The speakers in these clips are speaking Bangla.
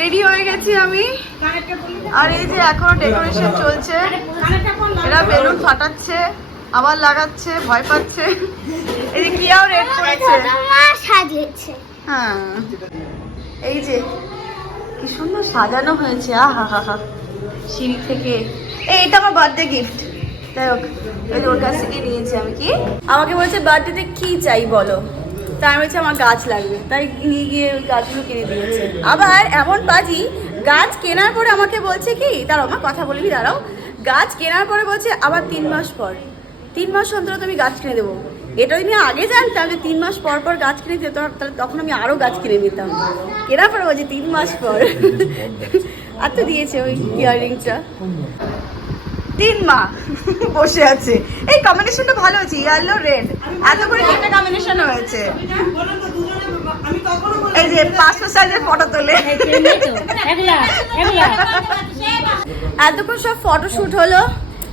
রেডি হয়ে গেছি আমি, আর এই যে এখনো ডেকোরেশন চলছে। এরা বেলুন ফাটাচ্ছে, আবার লাগাচ্ছে, ভয় পাচ্ছে। এই যে কিয়াও রেড করেছে, সাজিয়েছে। হ্যাঁ এই যে কি সুন্দর সাজানো হয়েছে। আহা হা হা, সিঁড়ি থেকে। এটা আমার বার্থডে গিফট, যাই হোক ওর কাছ থেকে নিয়েছি আমি। কি আমাকে বলছে বার্থডেতে কি চাই বলো, তাই আমি বলছি আমার গাছ লাগবে, তাই নিয়ে গিয়ে ওই গাছগুলো কিনে দিয়েছে। আবার এমন বাজি, গাছ কেনার পরে আমাকে বলছে কি, দাঁড়াও আমার কথা বলবি, দাঁড়াও। গাছ কেনার পরে বলছে আবার 3 মাস পর, 3 মাস অন্তর তুমি গাছ কিনে দেবো। এটা যদি আমি আগে জানতাম যে 3 মাস পর পর গাছ কিনে দিত, তাহলে তখন আমি আরও গাছ কিনে নিতাম। কেনার পরে বলছে 3 মাস পর। আর তো দিয়েছে ওই ইয়াররিংটা। 3 মা বসে আছে। এই কম্বিনেশনটা ভালো হয়েছে, ইয়েলো রেড, এত করে একটা কম্বিনেশন হয়েছে। এই যে পাসপোর্ট সাইজের ফটো তোলে। এতক্ষণ সব ফটোশুট হলো,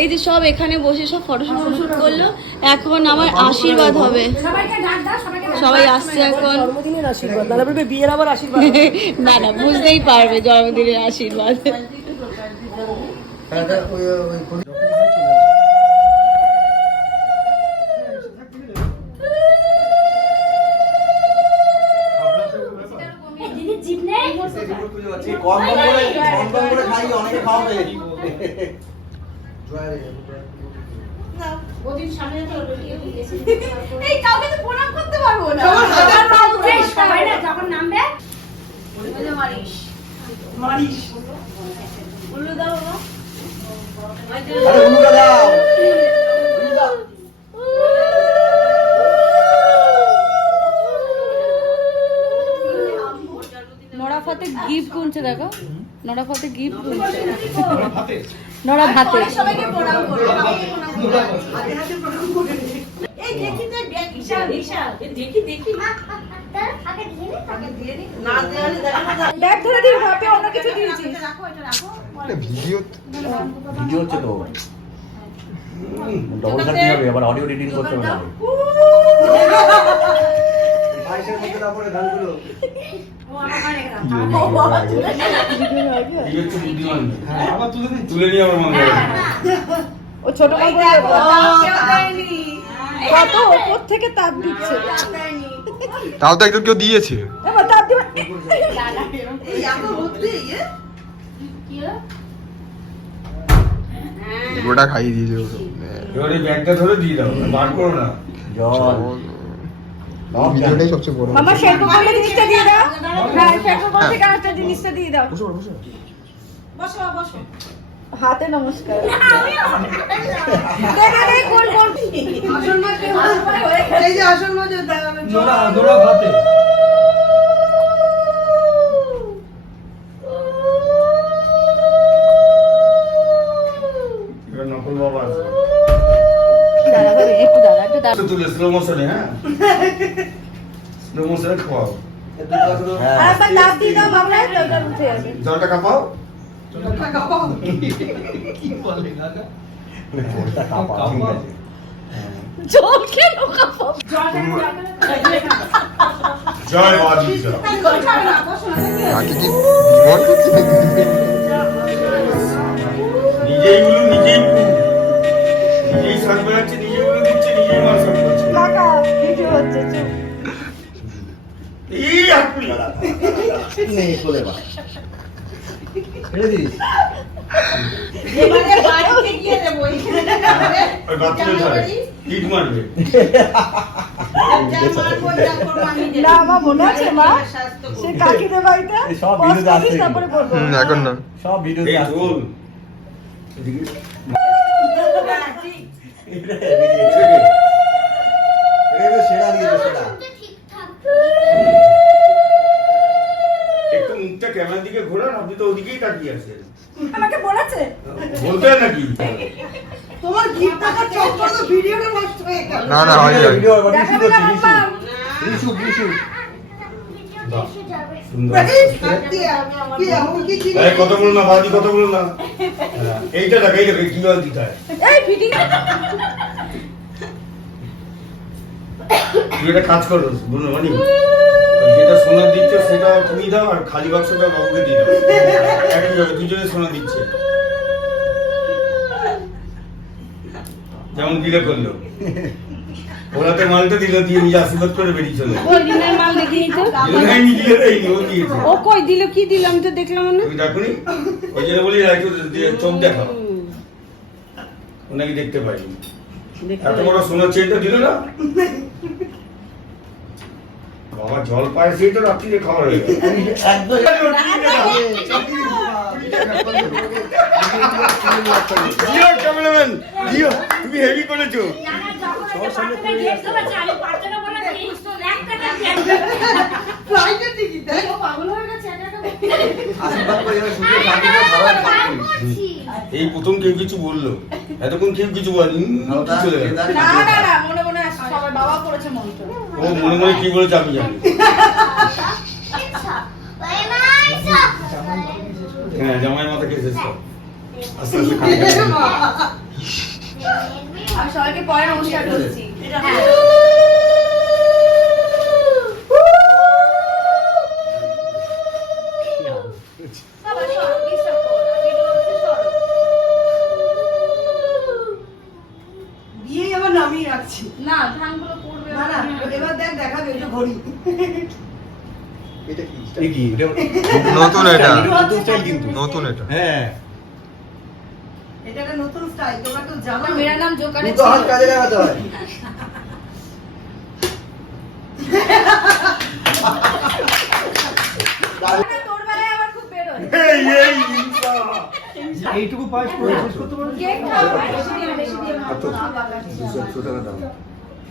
এই যে সব এখানে বসে সব ফটোশুট করলো। এখন আমার আশীর্বাদ হবে, সবাই আসছে এখন। জন্মদিনের আশীর্বাদ, নাহলে বলবে বিয়ের আবার আশীর্বাদ। না না, বুঝতেই পারবে জন্মদিনের আশীর্বাদ। এই কাউকে তো প্রণাম করতে পারবো না, সবাই না যখন নামবে মারিস মারিস উল্লু দাও বাবা, আরে উল্লু দাও। নড়া ফাতে গিফট গুনছে, দেখো নড়া ফাতে গিফট গুনছে। নড়া ভাতে সবাইকে প্রণাম করো, হাতে হাতে প্রণাম করো। এই দেখি তো বিশাল বিশাল, দেখি দেখি আগে দিয়ে নি না দেওয়ালে ব্যাগ ধরে দিই, ভাবে অন্য কিছু দিয়েছি। রাখো এটা রাখো, ভিডিও ভিডিও হচ্ছে তো ডবল কাট দিতে হবে, আবার অডিও এডিটিং করতে হবে না। ভাইসের মধ্যে না পড়ে গানগুলো ও আমার কানে রাখো। ও বাবা তুলে ভিডিও তো বুদ্ধিমান, হ্যাঁ আবার তুলে নিয়ে আবার মনে হয় ও ছোট মাগো কত উপর থেকে তাপ দিচ্ছে। তাও তো একজন কেউ দিয়েছে। এবার তাপ দিবা, এই এত বুদ্ধি কি হলো? গোটা খাইয়ে দিয়েছে ওর। এবারে ব্যাগটা ধরে দিয়ে দাও, বার করো না। জল ভিডিওটাই সবচেয়ে বড়। মামা শেরপা বলে জিনিসটা দিয়ে দাও। হ্যাঁ শেরপা বল থেকে একটা জিনিসটা দিয়ে দাও। বসো বসো বসো বসো, হাতে নমস্কার। দেখা দেখ কোন কোন আসল মাছ হয়ে গেছে। এই যে আসল মাছ নোড়া নোড়া ভাতে এবার নকল বাবা আছে। দাঁড়া ভাই একটু দাঁড়া, একটু দাঁড়া। তুলে স্লো মোশনে, হ্যাঁ স্লো মোশনে খাওয়াও। আর একবার লাভ দিয়ে দাও বাবলা, ওটা উঠে যাবে। জলটা কাপাও, কি বলে দাদা, জলটা কাপাও, ঠিক আছে। জল কেন কাপাও? জয় বাদি জয়। আগে কি বিমল করছে? নিজেই গুলো নিজেই নিজেই সার্ভ বানাচ্ছে, নিজেই গুলো দিচ্ছে, নিজেই মাল সার্ভ করছে। কাকা ভিডিও হচ্ছে, চুপ। এই আপনি নেই বলে বা ছেড়ে দিস। এবারে বাড়িতে গিয়ে দেবো এখানে। ওই বাথরুমে ধরে হিট মারবে। না আমার মনে আছে মা, সে কাকিদের বাড়িতে সব ভিডিওতে আসছে। তারপরে বলবো। এখন না। সব ভিডিওতে এই আসছে। রোল এদিকে এটা তো সেরা দিয়েছে, সেরা। একটু মুখটা ক্যামেরার দিকে ঘোরান, আপনি তো ওদিকেই তাকিয়ে আছেন। আমাকে বলেছে বলতে হয় নাকি? তোমার গিফট টাকা চক্কর তো ভিডিওটা নষ্ট হয়ে গেল। না না হয় না। ভিডিও আবার দেখাবে না বাবা। রিশু রিশু সুন্দর। এই কত বলো না বাজি, কত বলো না। এইটা দেখ, এইটা দেখ, কিভাবে দিতে হয়। এই ফিটিং তুই একটা কাজ করো, বলো মানি যেটা সোনা দিচ্ছ সেটা তুমি দাও, আর খালি বাক্সটা বাবুকে দিয়ে দাও। একইভাবে দুজনে সোনা দিচ্ছে, যেমন দিলে করলো। ওরাতে মালটা দিল, দিয়ে নিজে আশীর্বাদ করে বেরিয়ে চলে। ওই দিনের মাল দেখিনি তো। নিজে দেয়নি, ও দিয়েছে। ও কই দিল, কি দিল আমি তো দেখলাম না। তুমি দেখোনি? ওই জন্য বলি রাখো, চোখ দেখাও, ওনাকে দেখতে পাইনি। এত বড় সোনার চেনটা দিল না বাবা, জল পায় সেই তো রাত্রিরে খাওয়া হয়ে গেল। জিও ক্যামেরাম্যান, জিও তুমি হেভি করেছো। ফ্লাইটের টিকিট দেয় এই প্রথম কেউ কিছু বললো, এতক্ষণ কেউ কিছু বলেনি, চলে গেল। মনে মনে সবাই বাবা করেছে মন্ত্র। ও মনে মনে কি বলেছে আমি জানি। হ্যাঁ, জামাইয়ের মাথা কেসেছ তো। আস্তে আস্তে খালি আমি সবাইকে পরে নমস্কার করছি। বিয়ে আবার নামিয়ে রাখছি না ধানগুলো পড়বে না না, এবার দেখাবে ওই যে ঘড়ি। নতুন এটা, নতুন স্টাইল কিন্তু। নতুন এটা। হ্যাঁ, এটা একটা নতুন স্টাইল, তোমরা তো জানো। মেরা নাম জোকারে দুটো হাত কাজে লাগাতে হয়। তোর বেলায় আবার খুব বেরোয়। এই এই এইটুকু পাস করে শেষ করতে পারো? কেক খাও, বেশি দিয়ে বেশি দিয়ে আচ্ছা, 200 টাকা দাও।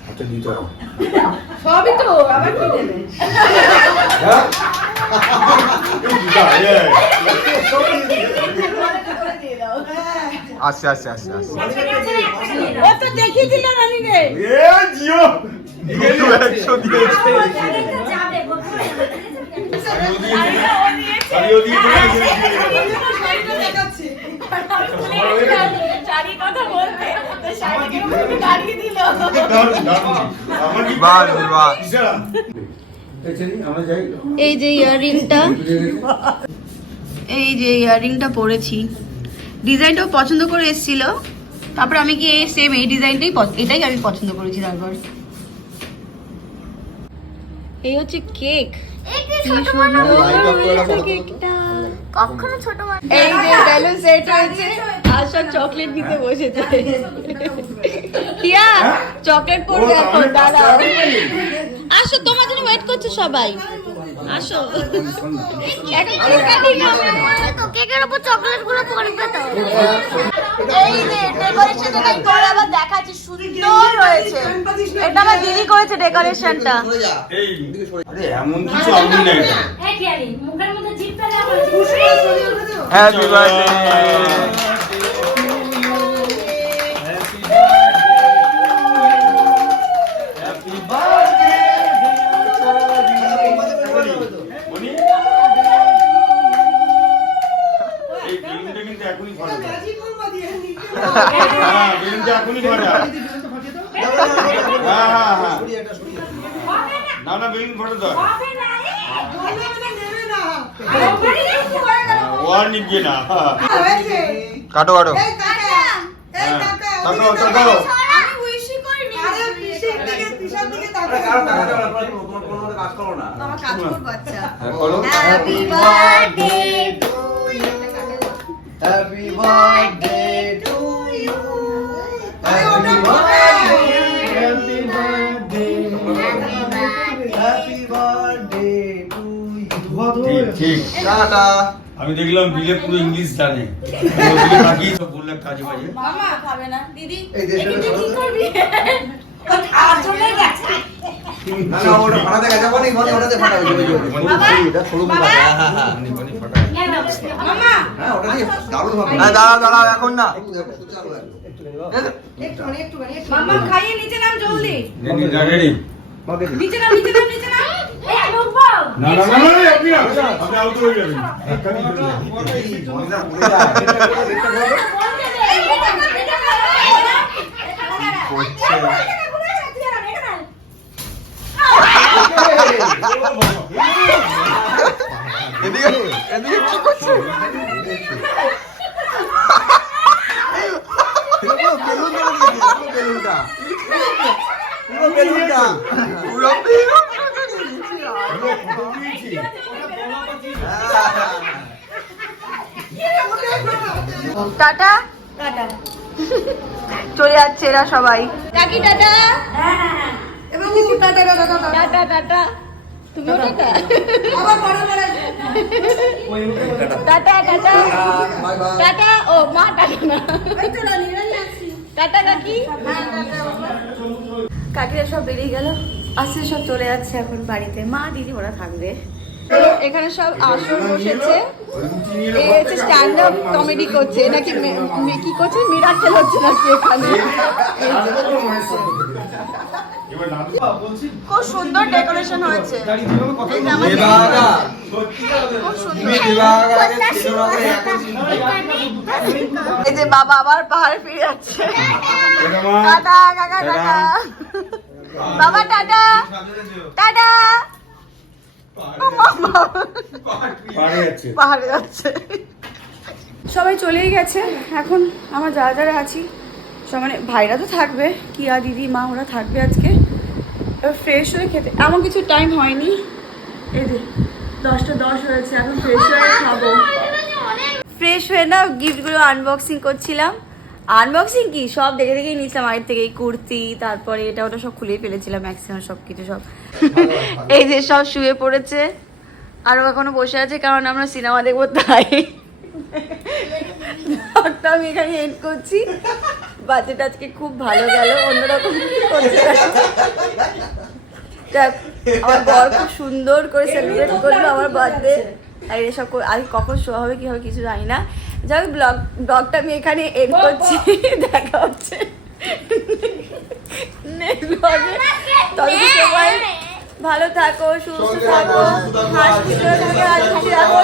আচ্ছা, দিতে হবে। সবই তো আবার কি দেবে? হ্যাঁ? এই দিদা, এই। আস্তে আস্তে আস্তে আস্তে। ও তো দেখিয়ে দিল রানী রে। এ জিও, দুটো 100 দিয়েছে। আরে ও দিয়েছে না, দেখাচ্ছি। চারি কথা বলতে তো শাড়িকে পুরো দাঁড়িয়ে দিল। আমার কি বাহ, বাহ। ইশারা। দেখছেন, আমরা যাই। এই যে ইয়াররিংটা, এই যে ইয়াররিংটা পরেছি, ডিজাইনটাও পছন্দ করে এসেছিল। তারপর আমি কি সেম এই ডিজাইনটাই এটাই আমি পছন্দ করেছি। তারপর এই হচ্ছে কেক, কখনো ছোট মানুষ এই যে বেলুন সেট হয়েছে, আর সব চকলেট নিতে বসেছে। কিয়া চকলেট পড়বে এখন, দাঁড়াও। আসো, তোমার জন্য ওয়েট করছে সবাই, আসো। একটা কেক কাটি না। তো কেকের উপর চকলেট গুলো পড়বে তো এই যে ডেকোরেশনটা তাই করে আবার দেখাচ্ছি সুন্দর হয়েছে। এটা আমার দিদি করেছে ডেকোরেশনটা। সরে যা। এই, আরে এমন কিছু আমি না এটা। মুখের মধ্যে জিভটা হ্যাপি বার্থডে। মনি? এই বেলুনটা কিন্তু এখনই ফাটা যায়। ম্যাজিক করবা দিয়ে নিতে। হ্যাঁ, বেলুনটা এখনই ফাটা। হ্যাঁ, হ্যাঁ, হ্যাঁ। সরিয়ে এটা সরিয়ে। না না, বেলুন ফাটা দাও। বলবে না, নেবে না। ও আর নিবে না। হ্যাঁ। হয়েছে। কাটো কাটো। এই কাকা, এই হ্যাঁ, কাকা, তাকাও, তাকাও। আমি উইশই করিনি আরে পিসের দিকে, পিসার দিকে তাকাও। আরে কারো টাকা দেওয়া না, তোমার কোনো মতে কাজ করো না। আমার কাজ করবো, আচ্ছা। হ্যাঁ, করো। Happy birthday to you happy birthday to you. Happy birthday, happy birthday to you. ঠিক, ঠিক। টাটা। আমি দেখলাম বিলে পুরো ইংলিশ জানে। বাকি সব বললে কাজে বাজে। মামা খাবে না দিদি, এই দেশটা এটা কি তো- করবি? আর চলে গেছে। না না, ওটা ফাটাতে গেছে, বনি বনি ওটাতে ফাটা হয়েছে, ওই যে, ওই যে। বাবা, এটা সরু মুখ আছে, হ্যাঁ হ্যাঁ হ্যাঁ। মামা হ্যাঁ, ওটা দিয়ে দারুণ হবে। হ্যাঁ, দাঁড়াও দাঁড়াও, এখন না। দেখো, সুচারু একদম। একটুখানি, একটুখানি, মামা খাইয়ে নিচে নাম জলদি, রেডি? নিচে নাম, নিচে নাম, নিচে নাম। এই ঢুকবো না না না, না, আপনি না। আপনি আউট হয়ে যাবেন। এক্ষুনি চলে যাবেন। মনিদা, মনিদা, এটা করো, এটা করো। বলতে দে এটা করছে। এটা এদিকে এদিকে কি করছে? পুরো বেলুন। টাটা চলে যাচ্ছে এরা সবাই। কাকি টাটা। Tata tata. তুমিও টাটা। Tata tata tata. ও মা টাটা না, টাটা কাকি। কাকিরা সব বেরিয়ে গেল, আস্তে সব চলে যাচ্ছে এখন বাড়িতে। মা দিদি ওরা থাকবে। এখানে সব আসন বসেছে, এই হচ্ছে স্ট্যান্ড আপ কমেডি করছে নাকি কি করছে, মিরাক্কেল হচ্ছে নাকি এখানে। খুব সুন্দর ডেকোরেশন হয়েছে। এই যে বাবা আবার পাহাড়ে ফিরে যাচ্ছে। টাটা কাকা টাটা। বাবা টাটা টাটা। পাহাড়ে যাচ্ছে। সবাই চলেই গেছে। এখন আমার যারা যারা আছি সব, মানে ভাইরা তো থাকবে, কিয়া দিদি মা ওরা থাকবে আজকে। এবার ফ্রেশ হয়ে খেতে এমন কিছু টাইম হয়নি, এই যে 10:10 হয়েছে, এখন ফ্রেশ হয়ে খাবো। ফ্রেশ হয়ে না গিফটগুলো আনবক্সিং করছিলাম। আনবক্সিং কি সব দেখে দেখেই নিয়েছিলাম আগের থেকে। এই কুর্তি, তারপরে এটা ওটা সব খুলেই ফেলেছিলাম ম্যাক্সিমাম সব কিছু সব। এই যে সব শুয়ে পড়েছে, আরও এখনো বসে আছে কারণ আমরা সিনেমা দেখবো তাই। আমি এখানে এন্ড করছি। বাজেট আজকে খুব ভালো গেল, অন্যরকম করছে। আমার বর খুব সুন্দর করে সেলিব্রেট করলো আমার বার্থডে। আর এসব আর কখন শো হবে কি হবে কিছু জানি না। যাই হোক ব্লগটা আমি এখানে এন্ড করছি। দেখা হচ্ছে নেক্সট ব্লগে। তবে সবাই ভালো থাকো, সুস্থ থাকো, হাসি খুশি থাকো।